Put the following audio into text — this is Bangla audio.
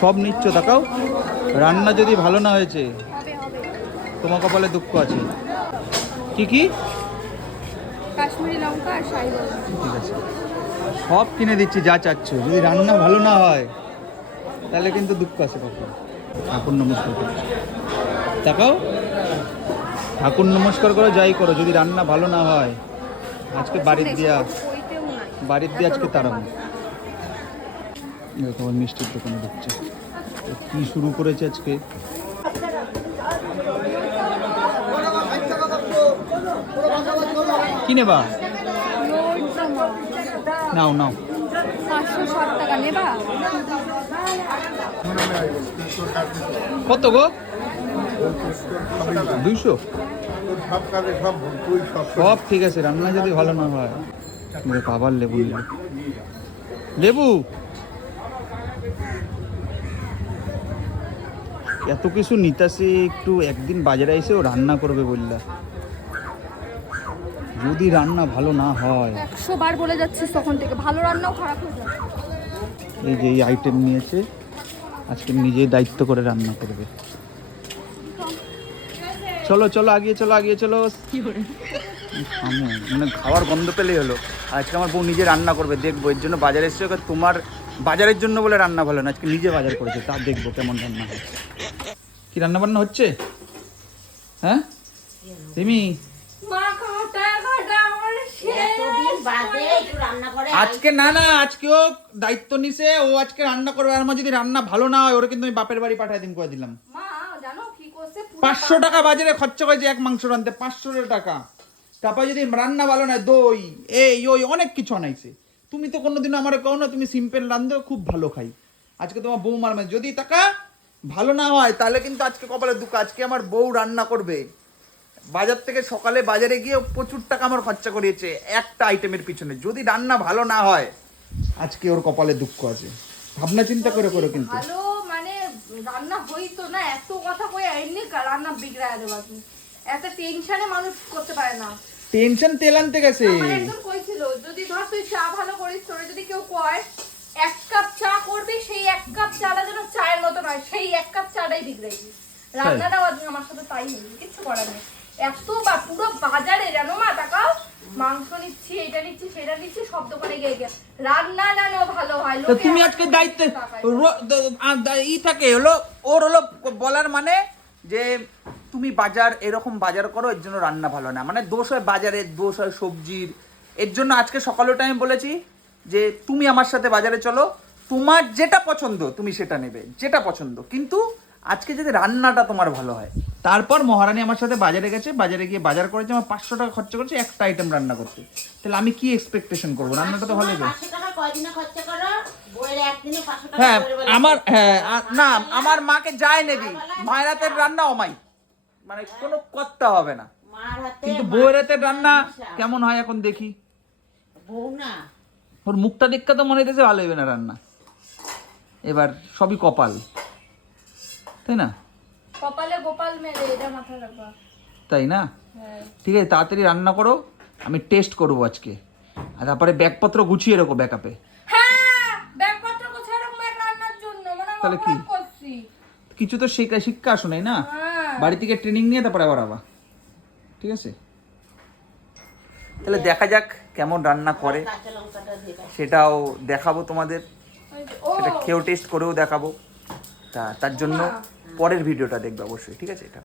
সব নিচ্ছ তাকাও, রান্না যদি ভালো না হয়েছে তোমার কপালে দুঃখ আছে। কি কি? কাশ্মীরি লঙ্কা আর শাহি লঙ্কা। ঠিক আছে, সব কিনে দিচ্ছি যা চাচ্ছ, যদি রান্না ভালো না হয় তাহলে কিন্তু দুঃখ আছে কপালে। ঠাকুর নমস্কার করো, তাকাও, ঠাকুর নমস্কার করো, যাই করো, যদি রান্না ভালো না হয় আজকে বাড়ির দিয়া আজকে তাড়াবো। তোমার মিষ্টির দোকানে ঢুকছে, কি শুরু করেছে আজকে। কি নেবা? নাও নাও। 560 টাকা নেবা? কত গো? 200? সব ঠিক আছে, রান্না যদি ভালো না হয়। আবার লেবু নিল, লেবু এত কিছু নিতাসি, একটু একদিন বাজারে এসে ও রান্না করবে বললা, যদি রান্না ভালো না হয়। 100 বার বলে যাচ্ছিস তখন থেকে, ভালো রান্নাও খারাপ হয়ে যায়। এই যে এই আইটেম নিয়েছে, আজকে নিজেই দায়িত্ব করে রান্না করবে। চলো চলো, আগিয়ে চলো, আগিয়ে চলো। মানে খাওয়ার গন্ধ পেলেই হলো। আজকে আমার বউ নিজে রান্না করবে, দেখবো। এর জন্য বাজারে এসে তোমার বাজারের জন্য বলে রান্না ভালো না, আজকে নিজে বাজার করেছে, তা দেখবো কেমন রান্না হয়। কি রান্না বান্না হচ্ছে? হ্যাঁ রিমি, আজকে না না, আজকেও দায়িত্ব নিছে, ও আজকে রান্না করবে। আর আমার যদি রান্না ভালো না হয়, ওরা কিন্তু আমি বাপের বাড়ি পাঠাই দিন করে দিলাম। 500 টাকা বাজারে খরচা করেছে এক মাংস রানতে, 500 টাকা। তারপর যদি রান্না ভালো নয়, দই এই ওই অনেক কিছু আনাইছে। তুমি তো কোনোদিনও আমার কও না তুমি সিম্পল রান্ধো, খুব ভালো খাই। আজকে তোমার বউ মার যদি টাকা ভালো না হয় তাহলে কিন্তু আজকে কপালে দুঃখ। আজকে আমার বউ রান্না করবে, বাজার থেকে সকালে বাজারে গিয়ে প্রচুর টাকা আমার খরচা করিয়েছে একটা আইটেমের পিছনে। যদি রান্না ভালো না হয় আজকে ওর কপালে দুঃখ আছে। ভাবনা চিন্তা করে করো কিন্তু। ভালো মানে রান্না হইতো না, এত কথা কই এমনি রান্না বিগড়ায় দেবা তুমি। এত টেনশনে মানুষ করতে পারে না। টেনশন তেল আনতে গেছে। আমার একজন কইছিল যদি ধর তুই চা ভালো করিস, তোরে যদি কেউ কয় 1 কাপ চা করবি, সেই 1 কাপ চাটা যেন চায়ের মতো নয়, সেই 1 কাপ চাটাই বিগড়াইবি। রান্নাটাও আজ আমার সাথে তাই হলো, কিছু করার নেই। এত বা পুরো বাজারে জানো মা, টাকা মাংস নিচ্ছি, এটা নিচ্ছি, সেটা নিচ্ছি, সব দোকানে গিয়ে গিয়ে রান্না জানো ভালো হয়। তো তুমি আজকে দায়িত্ব ই থাকে হলো ওর, হলো বলার মানে যে তুমি বাজার এরকম বাজার করো, এর জন্য রান্না ভালো না। মানে দোষ হয় বাজারের, দোষ হয় সবজির। এর জন্য আজকে সকালেও টাইম বলেছি যে তুমি আমার সাথে বাজারে চলো, তোমার যেটা পছন্দ তুমি সেটা নেবে, যেটা পছন্দ। কিন্তু আজকে যদি রান্নাটা তোমার ভালো হয়। তারপর মহারানী আমার সাথে বাজারে গেছে, বাজারে গিয়ে বাজার করেছে, আমার 500 টাকা খরচা করেছে একটা আইটেম রান্না করতে। তাহলে আমি কি এক্সপেকটেশন করবো? রান্নাটা তো ভালোই হবে। হ্যাঁ আমার, হ্যাঁ না, আমার মাকে যায় নেবি, মায়ের হাতের রান্না অমাই, মানে কোনো করতে হবে না। কিন্তু বউয়ের হাতের রান্না কেমন হয় এখন দেখি। বউ না, ওর মুখটা দেখতে তো মনে হইতেছে ভালো হইবে না রান্না। এবার সবই কপাল, তাই না? কপালে গোপাল মেলে, এটা মাথায় রাখবা। তাই না? ঠিক আছে, তাড়াতাড়ি রান্না করো, আমি টেস্ট করবো আজকে। আর তারপরে ব্যাগপত্র গুছিয়ে রাখো ব্যাকআপে। হ্যাঁ, ব্যাগপত্র গুছিয়ে রাখবো এক রান্নার জন্য, মানে তাহলে কি করছি কিছু তো শিক্ষা আসো নাই না, বাড়ি থেকে ট্রেনিং নিয়ে তারপরে আবার আবার। ঠিক আছে, তাহলে দেখা যাক কেমন রান্না করে, সেটাও দেখাবো তোমাদের, সেটা খেয়েও টেস্ট করেও দেখাবো। তার জন্য পরের ভিডিওটা দেখবে অবশ্যই। ঠিক আছে, এটা